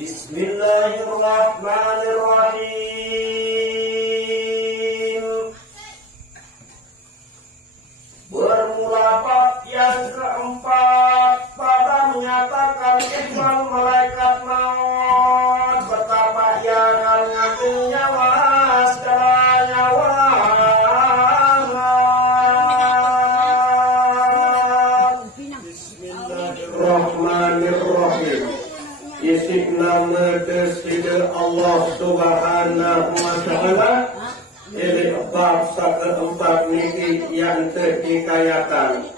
Bismillahirrahmanirrahim. Bermula bab yang keempat pada menyatakan ikhwan malaikat maut betapa ia akan mengambil nyawa segala nyawa. Bismillahirrahmanirrahim. Isi nama Desida Allah Subhanahu wa Ta'ala. Ini bab keempat niki yang terhikayatan.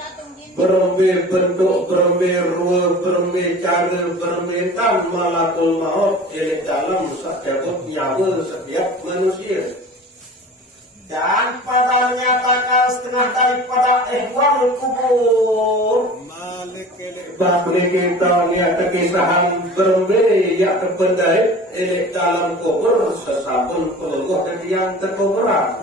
Berembe bentuk, berembe rupa, berembe cara, berembe tan malakul maut. Ini dalam setiap nyawa setiap manusia. Dan pada menyatakan setengah daripada ihwal kubur. Bab kita lihat kekisahan berembe yang terpendai ini dalam kubur sesabun peluh dan yang terkuburan.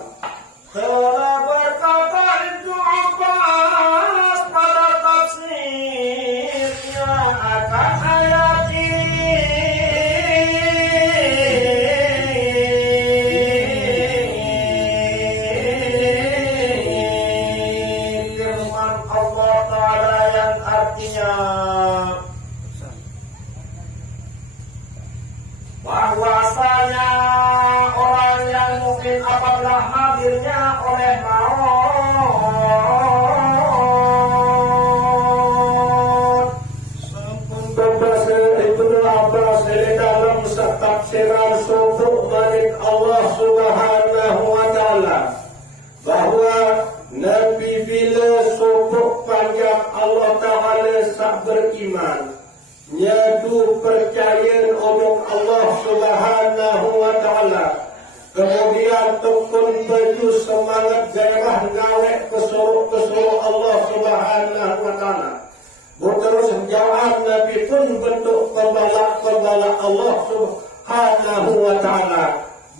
Telah berkata itu Abbas pada tafsirnya akan ayat ini. Firman Allah Ta'ala yang artinya bahwasanya orang yang mungkin apabila hadirnya oleh maut. Sampun berbahasa Ibnu Abbas dalam tafsiran Sufuk Malik Allah Subhanahu wa Ta'ala bahwa Nabi bila sufuk panjang Allah Ta'ala sak beriman nyadu percaya untuk Allah Subhanahu wa Ta'ala. Kemudian tekun baju semangat gairah ngawek kesuruh Allah Subhanahu wa Ta'ala. Terus jawab Nabi pun bentuk pembalak Allah Subhanahu wa Ta'ala.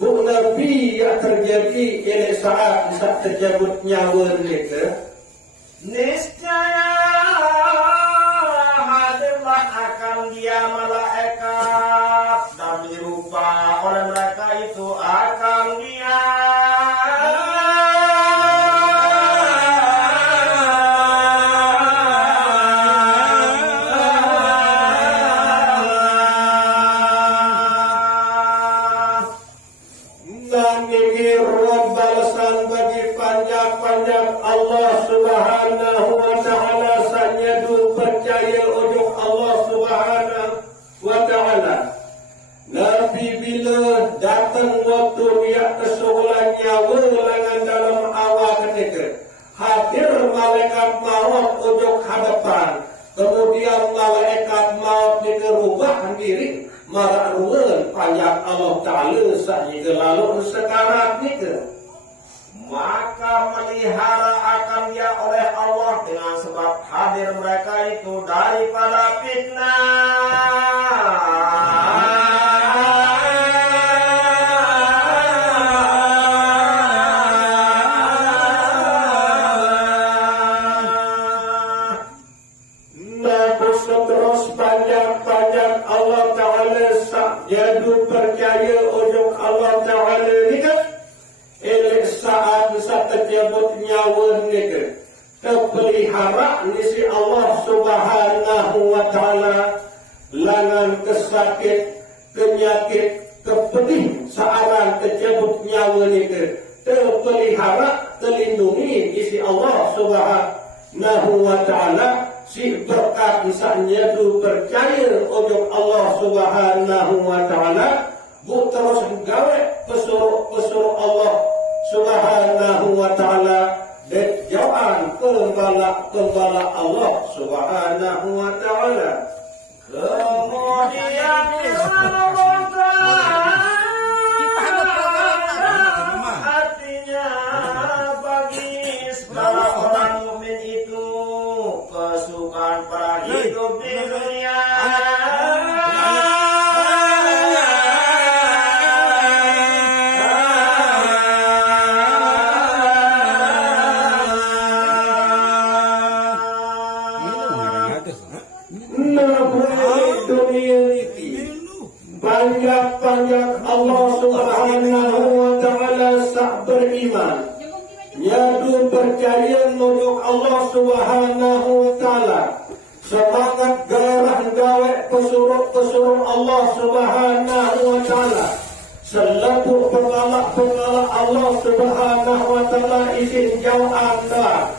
Bu Nabi yang terjadi ini saat terjabut nyawa mereka. Niscaya hadirlah akan dia malaikat dan menyerupa oleh mereka itu akan dia. Dan ini balasan bagi panjang-panjang Allah Subhanahu wa Ta'ala sannyadu percaya ujung Allah Subhanahu wa Ta'ala. Nabi bila datang waktu dia kesuhulan nyawa lengan dalam awal ketika hadir malaikat maut ujung hadapan. Kemudian malaikat maut dikerubah diri marak ruan panjang Allah Ta'ala sehingga lalu sekarang nika. Maka melihara akan dia oleh Allah dengan sebab hadir mereka itu daripada fitnah. Terus panjang-panjang Allah Ta'ala jadu percaya ujung Allah Ta'ala nika. Elek saat terjabut nyawa nika terpelihara nisi Allah Subhanahu wa Ta'ala langan kesakit penyakit kepedih searan terjabut nyawa nika terpelihara terlindungi nisi Allah Subhanahu wa Ta'ala si berkat misalnya tu percaya ujung Allah Subhanahu wa Ta'ala bu terus gawe pesuruh Allah Subhanahu wa Ta'ala dan jawaan pembala Allah Subhanahu wa Ta'ala. Kemudian artinya bagi segala orang mukmin itu kesukaan pada hidup di dunia. Dunia ini panjang Allah Subhanahu wa ta'ala sak beriman. Nyadu percaya nunjuk Allah Subhanahu wa ta'ala. Semangat gairah gawe pesuruh Allah Subhanahu wa ta'ala. Selaku pengalak Allah Subhanahu wa ta'ala izin jauh anda.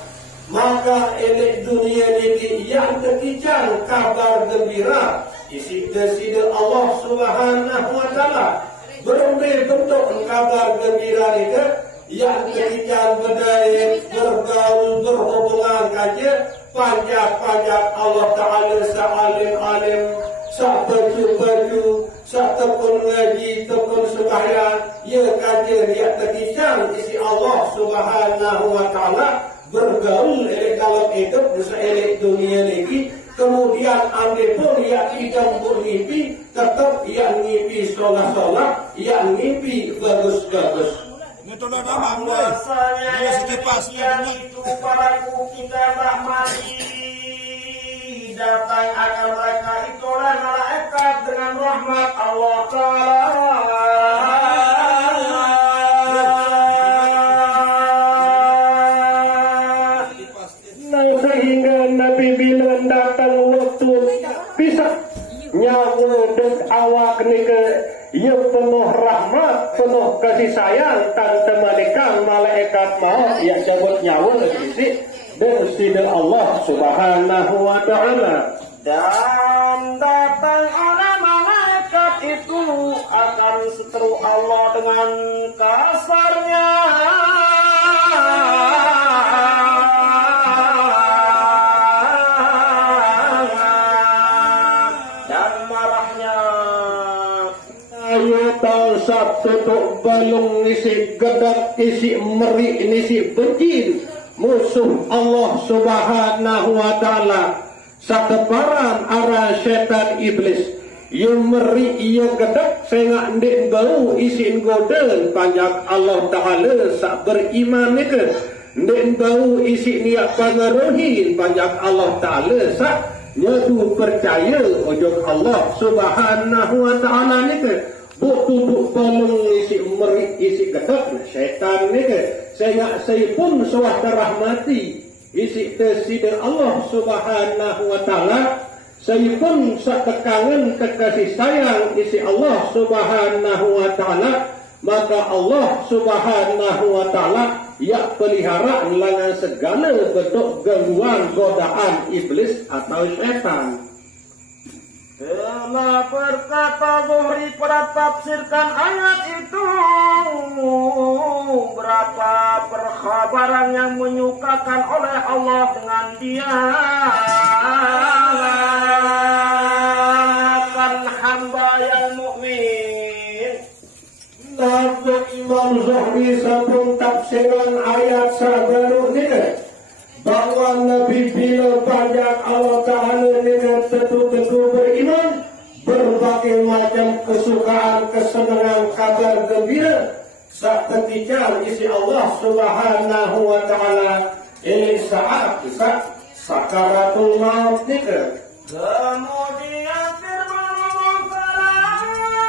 Maka elek dunia ini yang ketiga kabar gembira isi deside Allah Subhanahu wa ta'ala. Berumbi bentuk kabar gembira ini yang ketiga berdaya bergaul berhubungan kaja panjang Allah Ta'ala sa'alim-alim sa-baju-baju sa-tekun ngaji, tekun sembahyang ya kaja dia ketiga isi Allah Subhanahu wa ta'ala bergaul elek dalam hidup bisa elek dunia lagi. Kemudian anda pun yang tidak bermimpi tetap yang mimpi sholat-sholat yang mimpi bagus-bagus. Bahwasanya itu padaku kita rahmati datang akan mereka itu oleh malaikat dengan rahmat Allah Ta'ala. Sehingga Nabi bila datang waktu bisa nyawa dan awak nika ia penuh rahmat, penuh kasih sayang tante malaikat maut yang cabut nyawa isi dan sida Allah Subhanahu wa ta'ala. Dan datang oleh malaikat itu akan seteru Allah dengan kasarnya. Tutup balung isi gedak isi meri isi becin musuh Allah Subhanahu wa ta'ala sateparan arah setan iblis yang meri ia gedak sehingga ndik bau isi godel panjang Allah Ta'ala sak beriman itu ndik bau isi niat pengaruhin panjang Allah Ta'ala sak nyatu percaya ojok Allah Subhanahu wa ta'ala itu tutup balung isi merik isi gedak syaitan ni ke saya pun sawah terahmati isi deside Allah Subhanahu wa ta'ala saya pun satekangan kekasih sayang isi Allah Subhanahu wa ta'ala maka Allah Subhanahu wa ta'ala ya pelihara langan segala bentuk gangguan godaan iblis atau syaitan. Telah berkata Zuhri pada tafsirkan ayat itu berapa perkhabaran yang menyukakan oleh Allah dengan dia kan hamba yang mukmin. Nabi Imam Zuhri sabun tafsiran ayat sabaru ini bahwa Nabi bila panjang Allah Ta'ala dengan tentu-tentu beriman berbagai macam kesukaan, kesenangan, kabar gembira saat ketika isi Allah Subhanahu wa ta'ala ini saat sakaratul maut nikah. Kemudian firman Allah Ta'ala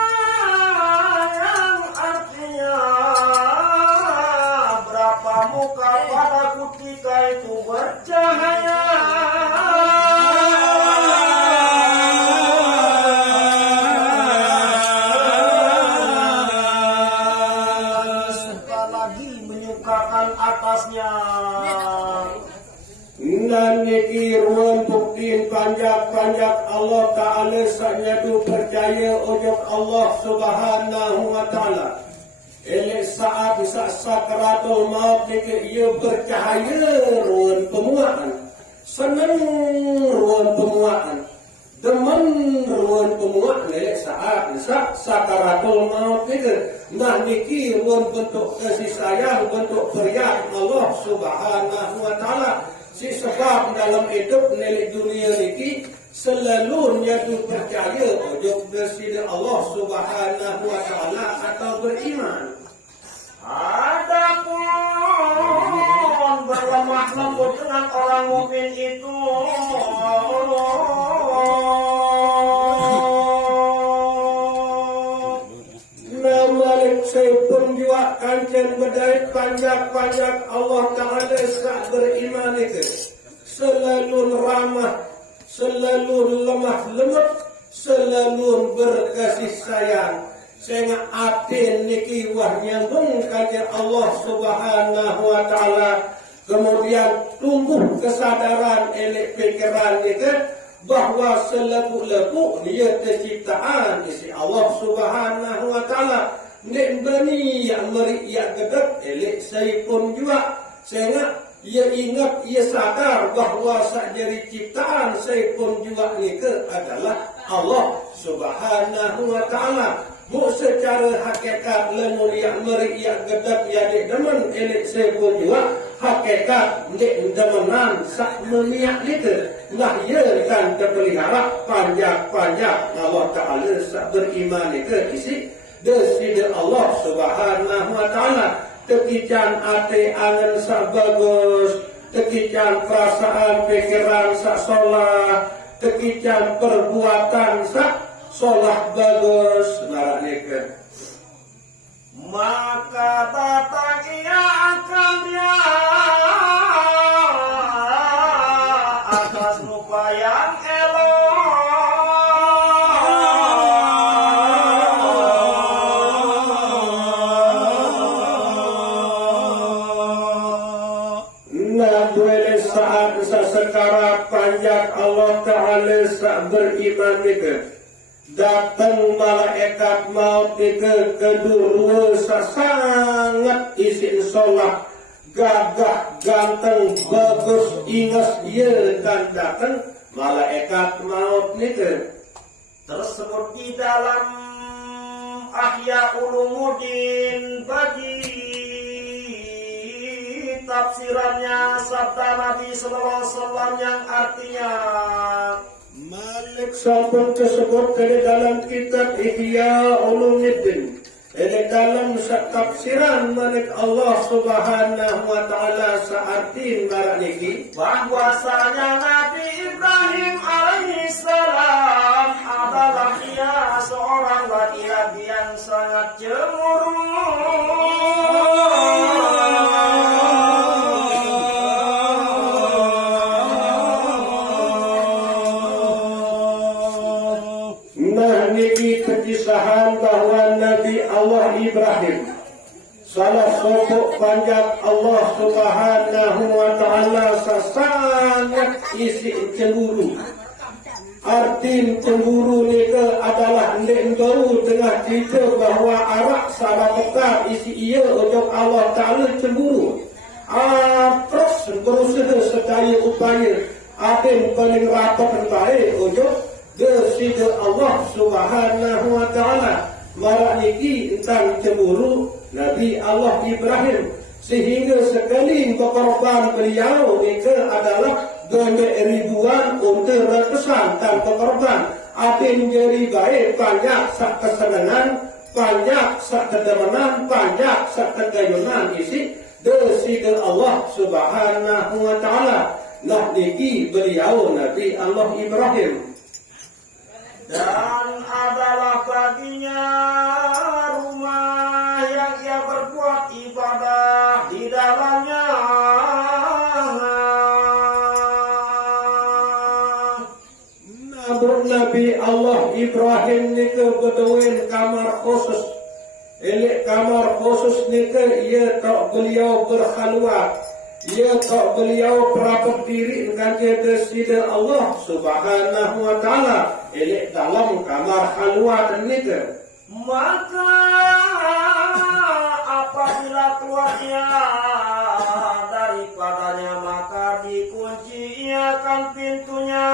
yang artinya berapa muka pada ketika itu bercahaya. Atasnya dan niki ruang bukti panjang Allah Ta'ala sanyadu percaya ojok Allah Subhanahu wa ta'ala elek saat sakaratul maut niki ia bercahaya ruang pemuaan senang ruang pemuaan demen ruang pemuaan elek saat sakaratul maut niki nah niki ruang bentuk kasih sayang bentuk beriak Allah Subhanahu wa ta'ala si sebab dalam hidup nelik dunia niki selalu nyatu percaya ojok bersida Allah Subhanahu wa ta'ala atau beriman. Adapun berlemah lembut dengan orang mukmin itu pun juga kancen berdait panjak-panjak Allah Ta'ala sak beriman itu selalu ramah, selalu lemah lembut, selalu berkasih sayang. Sehingga atin niki wah nyambung kancen Allah Subhanahu wa Ta'ala. Kemudian tumbuh kesadaran elek pikiran itu bahwa selepu-lepu dia terciptaan isi Allah Subhanahu wa Ta'ala. Nek bani yang meri yang gedek elek saya pun juga. Sehingga ia ingat, ia sadar bahwa sajari ciptaan saya pun juga nika adalah Allah Subhanahu wa Ta'ala. Bu secara hakikat lamun yang meri yang gedek yang demen elek saya pun juga hakikat nek demenan sak memiak nika. Nah ia kan terpelihara panjang-panjang Allah Ta'ala sak beriman nika isi desida Allah Subhanahu wa Ta'ala. Tekican ate angan sak bagus, tekican perasaan pikiran sak solah, tekican perbuatan sak solah bagus. Naraknya maka datang ia akan dia atas rupa yang elok. Saat sekarang panjang Allah Ta'ala sak beriman nika datang malaikat maut nika kedua sangat isin solah gagah ganteng bagus ingas ia dan datang malaikat maut nika Tersebut di dalam Ahya Ulumuddin bagi tafsirannya sabda Nabi Sallallahu Alaihi Wasallam yang artinya Malik sampun tersebut ke dalam kitab Ihya Ulumuddin. Di dalam tafsiran Malik Allah Subhanahu wa Ta'ala searti barat niki bahwasanya Nabi Ibrahim alaihissalam adalah ia seorang laki-laki yang sangat cemburu. Kekisahan bahwa Nabi Allah Ibrahim salah satu panjang Allah Subhanahu wa Ta'ala sangat isi cemburu. Arti cemburu ni adalah ndau tengah cerita bahwa arak salah pekat isi ia untuk Allah Ta'ala cemburu. Terus berusaha sedaya upaya atin paling rapat dan baik untuk desida Allah Subhanahu wa Ta'ala. Marak niki tentang cemburu Nabi Allah Ibrahim sehingga sekali berkorban beliau nika adalah ganda ribuan unta ratusan tanpa korban. Atin jadi baik panjang sak kesenangan, panjang sak kedemenan, panjang sak kegayunan isi desida Allah Subhanahu wa Ta'ala. Nah niki beliau Nabi Allah Ibrahim. Dan adalah baginya rumah yang ia berbuat ibadah di dalamnya. Namun Nabi Allah Ibrahim nika beduin kamar khusus. Elek kamar khusus nika ia tak beliau berkhalwat. Ia tak beliau perapat diri dengan desida Allah Subhanahu wa Ta'ala. Elek dalam kamar khalwat nika. Maka apabila keluarnya daripadanya maka dikunci ia kan pintunya.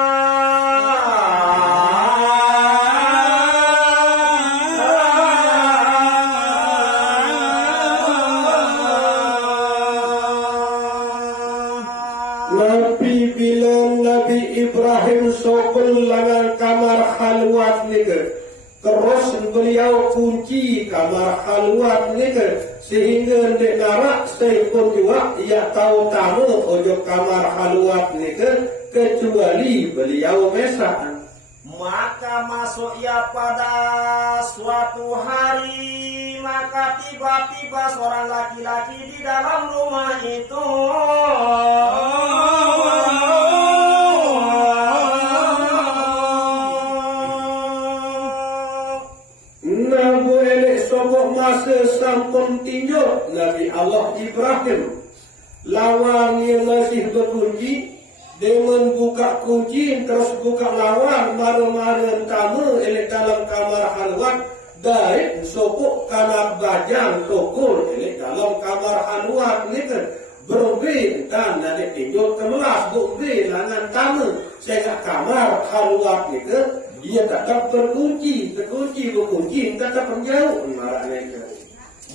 Nabi bilang Nabi Ibrahim sokul langan kamar khalwat nika. Terus beliau kunci kamar khalwat nika sehingga ndek narak saya pun juga ia tahu tamu ojo kamar khalwat nika kecuali beliau mesak. Maka masuk ia pada suatu hari, maka tiba-tiba seorang laki-laki di dalam rumah itu. Nabu elek sobok masa sampun tinjuk Nabi Allah Ibrahim. Lawang yang masih berkunci. Dia membuka kunci, terus buka lawan, maru-maru tamu elek dalam kamar halwat, daik sopuk kanak bajang tokul elek dalam kamar halwat ni kan berubah dan ada tinjau kemelas berubah langan tamu sehingga kamar halwat ni kan ia tetap berkunci, berkunci, tetap menjauh marahnya kan.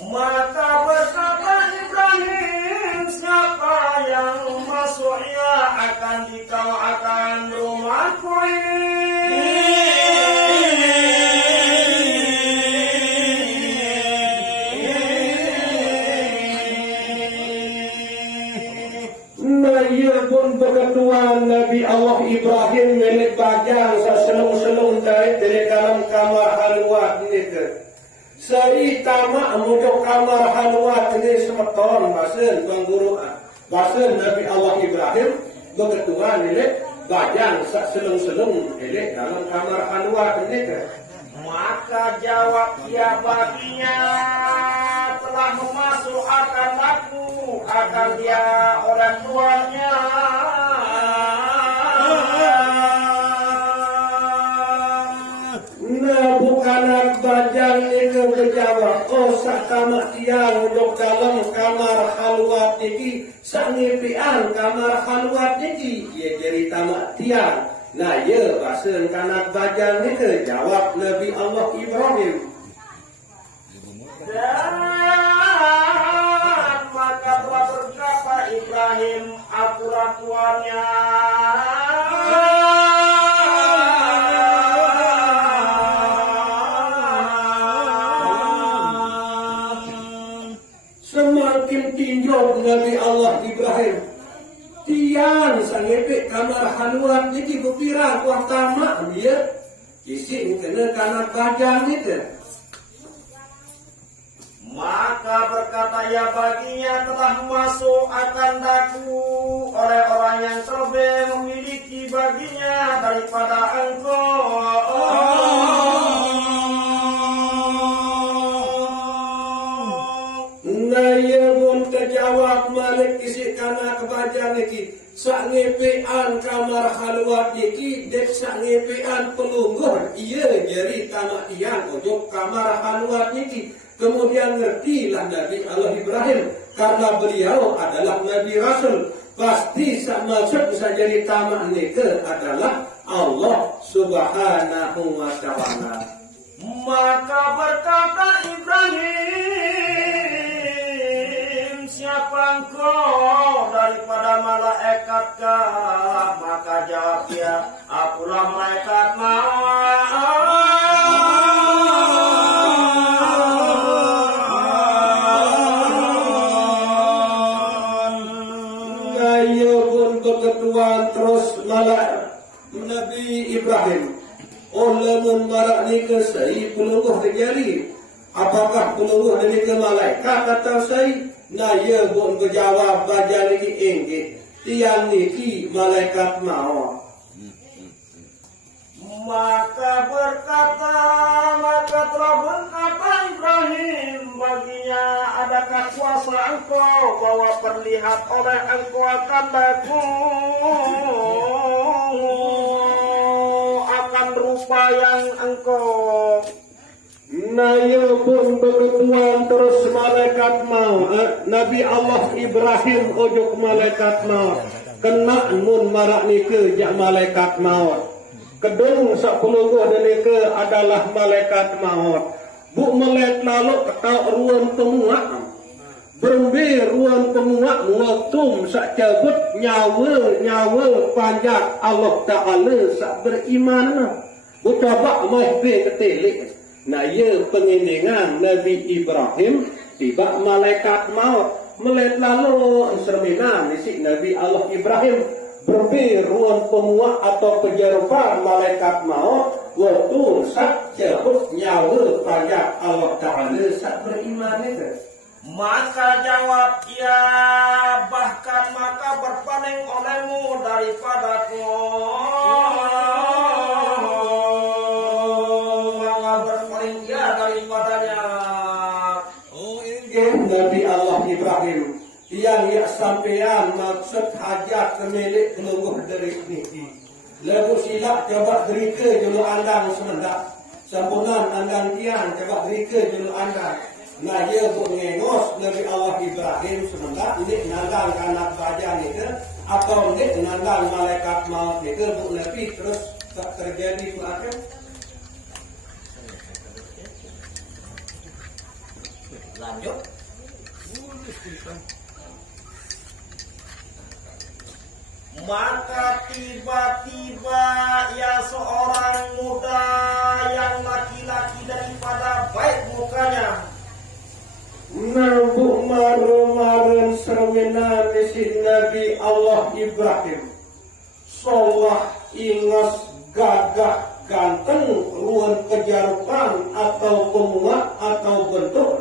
Maka berkata Ibrahim, siapa yang masuk ia akan dikau akan rumahku ini. Nah ia pun berketuan Nabi Allah Ibrahim milik bajang seselung-selung dari dalam kamar halwat ni ke. Saya tamak mujuk kamar halwat ini semeton basen bang guru basen Nabi Allah Ibrahim berketuan milik bajang seselung-selung milik dalam kamar halwat ini ke. Maka jawab ia baginya, telah memasukkan aku akan dia orang tuanya. Nah bukan bajang ini berjawab, oh sak tamak tiang duduk dalam kamar halwat ini, sak ngipian kamar halwat ini, ia jadi tamak tiang. Nah ya bahasa kanak bajang ni ke jawab Nabi Allah Ibrahim. Dan maka telah berkata Ibrahim, aku tuannya. Semakin tinjau Nabi Allah Ibrahim. Tiang sangepek kamar halwat ni berpira kuah tamak dia. Isi kena kanak bajang ni ke. Maka berkata ia baginya, telah masuk akan daku oleh orang yang lebih memiliki baginya daripada engkau. Nah ia pun terjawab malik isi kanak bajang ni. Sak ngepean kamar halwat ni dek sak ngepean pelungguh ia jeri tamak tiang ujung kamar halwat ni. Kemudian ngertilah Nabi Allah Ibrahim karena beliau adalah Nabi Rasul. Pasti sak maksud saja di tamak nikah adalah Allah Subhanahu wa Ta'ala. Maka berkata Ibrahim, siapa engkau daripada malaikatkah? Maka jawab dia, akulah malaikat maut. Berketuan terus malak Nabi Ibrahim. Oh lemun marak ni ke saya pelungguh terjadi. Apakah pelungguh dari ke malaikat atau saya? Nah ia pun berjawab baca ni engkit. Tiang ni malaikat maut. Maka telah berkata Ibrahim baginya, adakah kuasa engkau bahwa perlihat oleh engkau akan daku akan rupa yang engkau. Nah ia pun berketuan terus malaikat maut. Nabi Allah Ibrahim ujuk malaikat maut. Kena mun marak ni ke jak malaikat maut. Kedung sak pelungguh denika adalah malaikat maut. Bu melek lalu ketak ruang pemuak. Berembe ruang pemuak ngotum sak cabut nyawa panjat Allah Ta'ala sak beriman. Bu coba mahbe ketelik. Nah ia penginingan Nabi Ibrahim tiba malaikat maut. Melek lalu serminan isi Nabi Allah Ibrahim. berbi ruang pemuak atau penjerupa malaikat maut waktu sak jebut nyawa pajak Allah Ta'ala sak beriman itu. Maka jawab ia, bahkan maka berpaling olehmu daripadaku. Maka berpaling ia daripadanya. Nabi Allah Ibrahim yang sampean maksud hajat kemilik kelungguh dari ini. Lalu silap coba derika julu andang semendak. Sampunan andang tiang coba derika julu andang. Nah dia pun ngengos Nabi Allah Ibrahim semendak. Ini nandang kanak baja ni ke. Atau ini nandang malaikat maut ni ke. Buk Nabi terus tak terjadi pelakon. Lanjut. Maka tiba-tiba ya seorang muda yang laki-laki daripada baik mukanya. Nabu maru-marun sermina misi Nabi Allah Ibrahim. Solah ingas gagah ganteng ruang kejarupan atau pemuak atau bentuk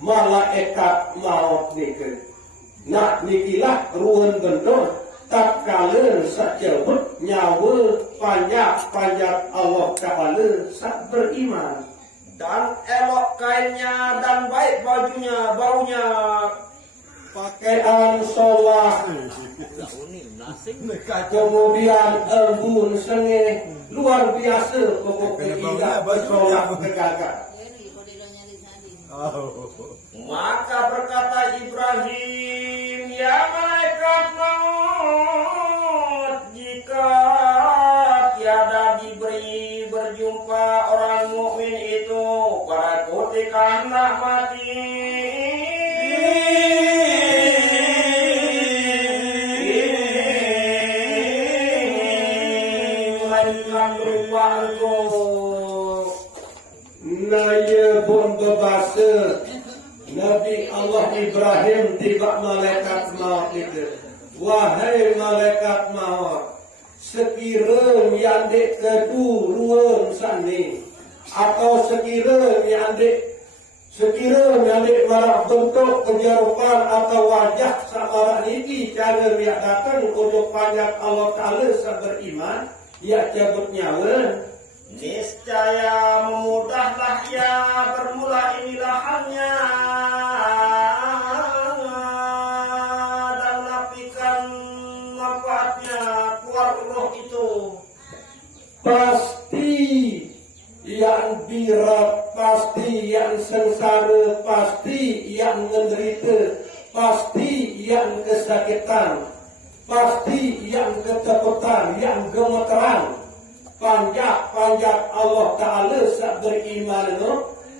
malaikat maut niku. Nak nikilah ruang bentuk tak kala sakjebut nyawa panjat Allah Ta'ala sak beriman. Dan elok kainnya dan baik bajunya, baunya. Pakaian solah. Kemudian embun sengih luar biasa pokoknya tidak bersolah kegagah. Maka berkata Ibrahim, ya malaikat maut, jika tiada diberi berjumpa orang mukmin itu pada ketika hendak mati, melainkan berupa engkau. Naya pun berbahasa Nabi Allah Ibrahim tiba malaikat maut itu. Wahai malaikat maut, sekiranya yang dek kedu ruang sani atau sekiranya yang dek marak bentuk kejarupan atau wajah samarak niki cara dia datang untuk panjat Allah Ta'ala beriman, ia cabut nyawa. Niscaya memudahlah ia bermula inilahannya dan menafikan manfaatnya keluar roh itu. Pasti yang birat, pasti yang sengsara, pasti yang menderita, pasti yang kesakitan, pasti yang ketakutan, yang gemeteran. Panjat Allah Ta'ala sak beriman itu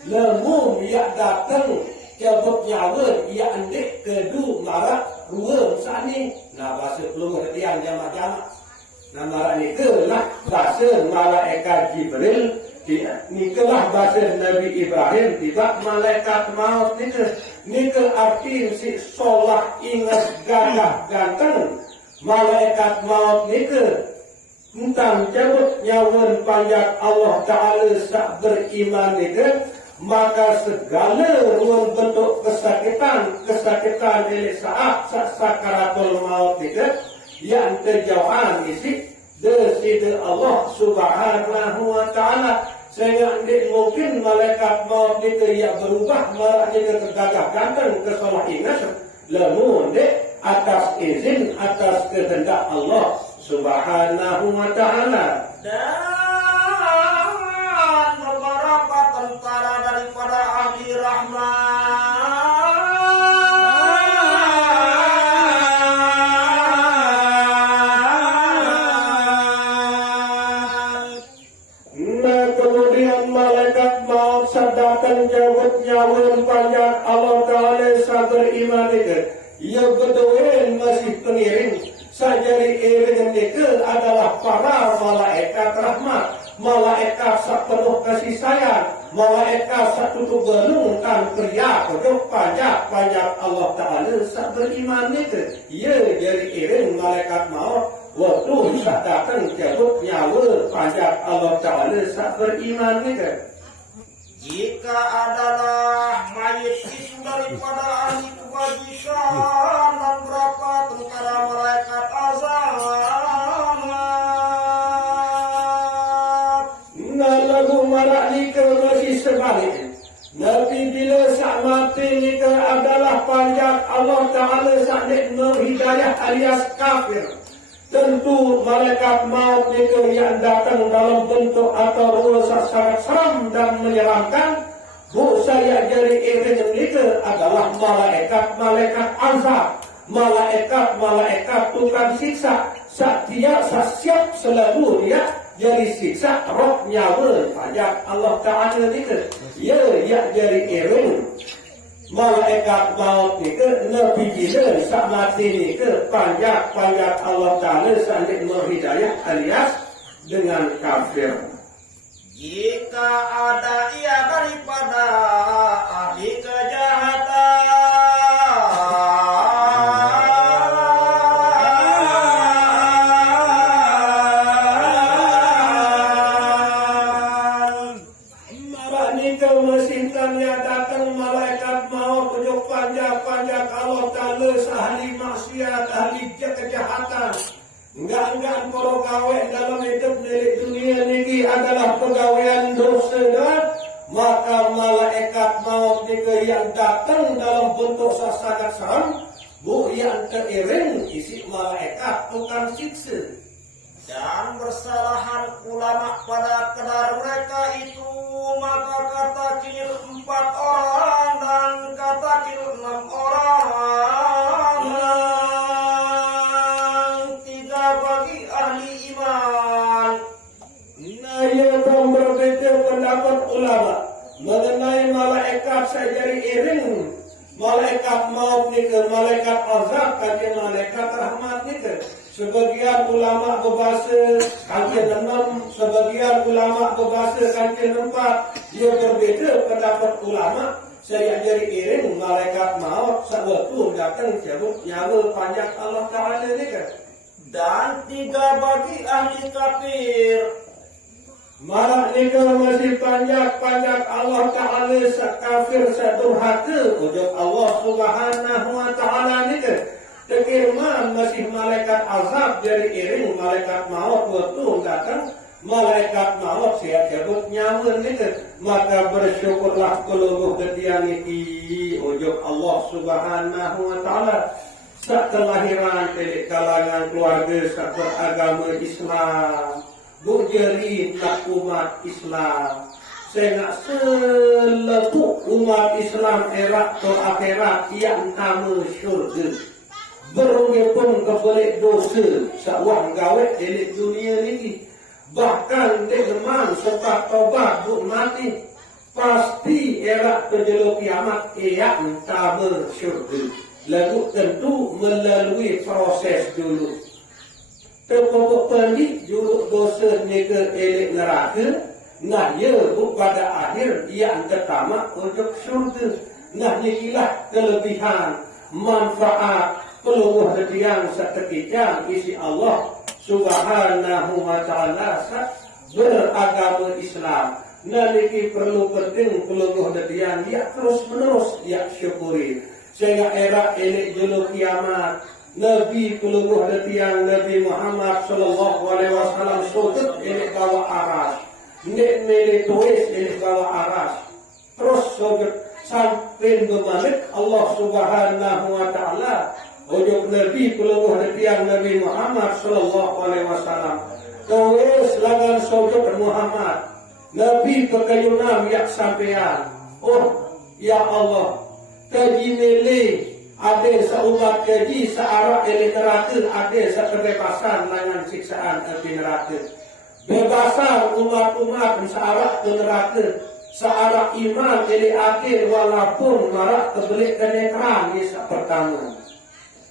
lemu yang datang cabut nyawa yang andek kedu marak ruang sani. Nah bahasa pelung retian jamak-jamak. Nah marak ni ke lah bahasa malaikat Jibril. Ni ke lah bahasa Nabi Ibrahim. Tiba malaikat maut ni ke. Ni ke arti si solah ingat gagah ganteng. Malaikat maut ni ke tentang cabut nyawa panjat Allah Ta'ala sak beriman itu, maka segala ruang bentuk kesakitan di saat sakaratul maut itu yang terjauhan isi dari Allah Subhanahu wa Ta'ala. Sehingga mungkin malaikat maut itu yang berubah maraknya kegagah ganteng kesalah ingat lamun atas izin atas kehendak Allah Subhanahu wa Ta'ala. Dan beberapa tentara daripada ahli rahmat. Nah kemudian malaikat maut datang jawab nyawa panjat Allah Ta'ala sabar iman itu. Ia betul masih pengiring. Sajari iring mereka adalah para malaikat rahmat, malaikat sak penuh kasih sayang, malaikat sak tutup belungkan kriya penuh panjat Allah Ta'ala sak beriman mereka. Ia jadi iring malaikat maut waktu sak datang jabut nyawa panjat Allah Ta'ala sak beriman ni ke. Jika adalah mayit itu daripada ahli kebajikan dan berapa tentara malaikat azab. Nah lagu marak ni ke masih sebalik. Nabi bila sak mati ni ke adalah panjat Allah Ta'ala sak nikmat hidayah alias kafir. Tentu malaikat maut ni ke yang datang dalam bentuk atau rupa sangat seram dan menyeramkan. Bu saya jadi iring ni ke adalah malaikat azab. Malaikat tukang siksa. Dia siap selalu dia jadi siksa roh nyawa pajak Allah Ta'ala ni ke. Ya jadi iring. Malaikat maut ni ke Nabi bila sak mati ni ke panjat Allah Ta'ala sandik menghidayah alias dengan kafir. Jika ada ia daripada ahli kejahatan, malah ni ke mesinkan yang datang malaikat maut ujuk panjat Allah Ta'ala ahli maksiat, ahli kejahatan. Enggak para kawin dalam hidup milik dunia ini adalah pegawaian dosa dan maka malaikat maut jika yang datang dalam bentuk sangat seram bu yang teriring isi malaikat bukan siksa. Dan bersalahan ulama pada kedar mereka itu, maka kata kil 4 orang dan kata kil 6 orang. Tiga bagi ahli iman. Nah yang berbeza pendapat ulama mengenai malaikat saya jadi iring. Malaikat maut ni ke malaikat azab kajian malaikat rahmat ni ke. Sebagian ulama berbahasa kajian 6, sebagian ulama berbahasa kajian 4. Dia berbeza pendapat ulama. Saya jadi iring malaikat maut sewaktu datang cabut nyawa panjat Allah Ta'ala ni ke. Dan 3 bagi ahli kafir. Malah ni ke masih panjat Allah Ta'ala kafir sedurhaka ujuk Allah Subhanahu Wa Ta'ala ni ke. Tekirman masih malaikat azab jadi iring malaikat maut waktu datang malaikat maut siap cabut nyawa ni ke. Maka bersyukurlah keluruh ketian ini ujuk Allah Subhanahu Wa Ta'ala saat kelahiran dari kalangan keluarga saat beragama Islam bujeri nak umat Islam. Saya nak selepuk umat Islam era ke akhirat yang nama syurga. Berungi pun kebelik dosa sawang gawet elit dunia ni. Bahkan degman serta tobat buk mati pasti era penjeluk kiamat yang nama syurga. Lalu tentu melalui proses dulu. Terpokok pelik juruk dosa ni ke elit neraka. Nah ya pada akhir yang pertama untuk syurga. Nah inilah kelebihan manfaat peluang yang seketika isi Allah Subhanahu Wa Ta'ala beragama Islam. Nah ini perlu penting peluang yang dia terus menerus dia syukuri. Sehingga era elit juluk kiamat Nabi peluruh detiang Nabi Muhammad Sallallahu Alaihi Wasallam sujud elit bawah aras. Nek milik tulis elit bawah aras. Terus sujud sampai berbalik Allah Subhanahu Wa Ta'ala ujuk Nabi peluruh detiang Nabi Muhammad Sallallahu Alaihi Wasallam. Tulis lagan sujud Muhammad. Nabi pekayunam yak sampean. Oh ya Allah, kaji milik ada seumat keji searah elit neraka, ada kebebasan dengan siksaan api neraka. Bebasan umat-umat searah ke neraka, searah iman elit akhir walaupun marak kebelik kenekran ni pertama.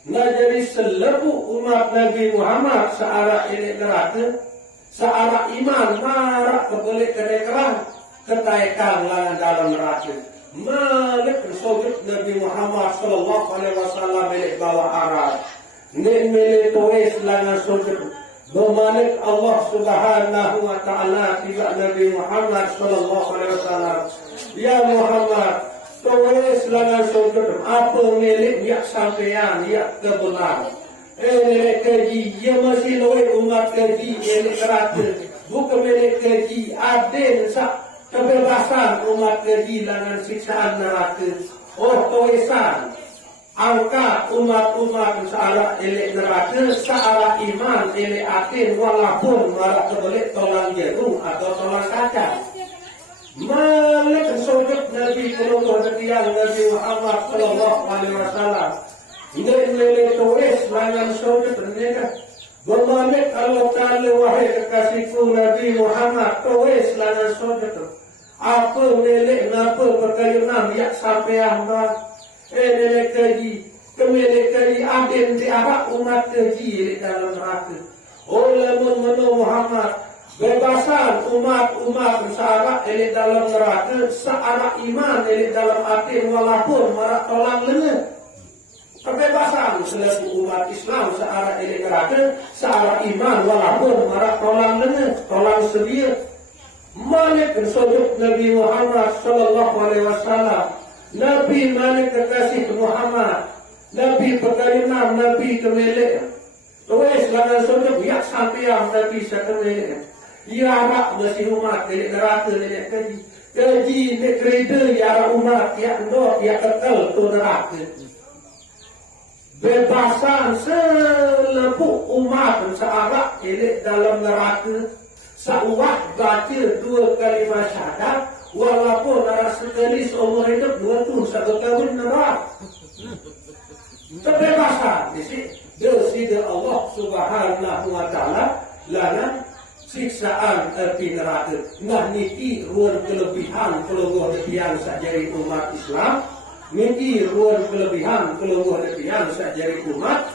Nah jadi seluruh umat Nabi Muhammad searah elit neraka, searah iman marak kebelik kenekran, ketaikan lawan dalam neraka. Malik sujud Nabi Muhammad Sallallahu Alaihi Wasallam milik bawah aras. Mele tulis langan sujud Bermalik Allah subhanahu wa ta'ala tiba Nabi Muhammad sallallahu alaihi wasallam. Ya Muhammad, tulis langan sujud apa milik yak sampean yak kebenar. Milik keji, ya masih loi umat keji milik neraka. Bukan milik keji adil sak kebebasan umat keji langan siksaan neraka. Oh tulisan angkat umat-umat searah elek neraka, searah iman elek atin, walaupun malah kebelik tolang jarum atau tolang kaca. Malik sujud Nabi Keluar Ketiang Nabi Muhammad sallallahu alaihi wasallam. Ini tulis langan sujud mereka. Bermamit Allah Ta'ala wahai kekasihku Nabi Muhammad, tulis langan sujud. Apa milik napa perkayunan yak sampai hamba. Milik keji, kemilik keji adil di arah umat keji di dalam neraka. Oleh menu Muhammad, bebasan umat-umat searah di dalam neraka, searah iman di dalam hati walaupun marak tolak lengan. Kebebasan selaku umat Islam searah di neraka, searah iman walaupun marak tolak lengan, tolak sedia. Malik sujud Nabi Muhammad sallallahu alaihi wasallam. Nabi Malik kekasih Muhammad, Nabi perkalian Nabi kemilik. Tulis langan sujud yak sampai yang Nabi sekemilik. Ya rak masih umat dari neraka dari keji. Keji ni kerida ya umat yak ndok yak kekal tu neraka. Bebasan selepuk umat searak elek dalam neraka. Sa'uah baca 2 kalimah syahadat walaupun ada sekali seumur hidup 2 tahun 1 tahun neraka. Kebebasan di Allah subhanahu wa ta'ala lana siksaan di neraka. Nah niti ruang kelebihan kelebihan sajari umat Islam. Niti ruang kelebihan sajari umat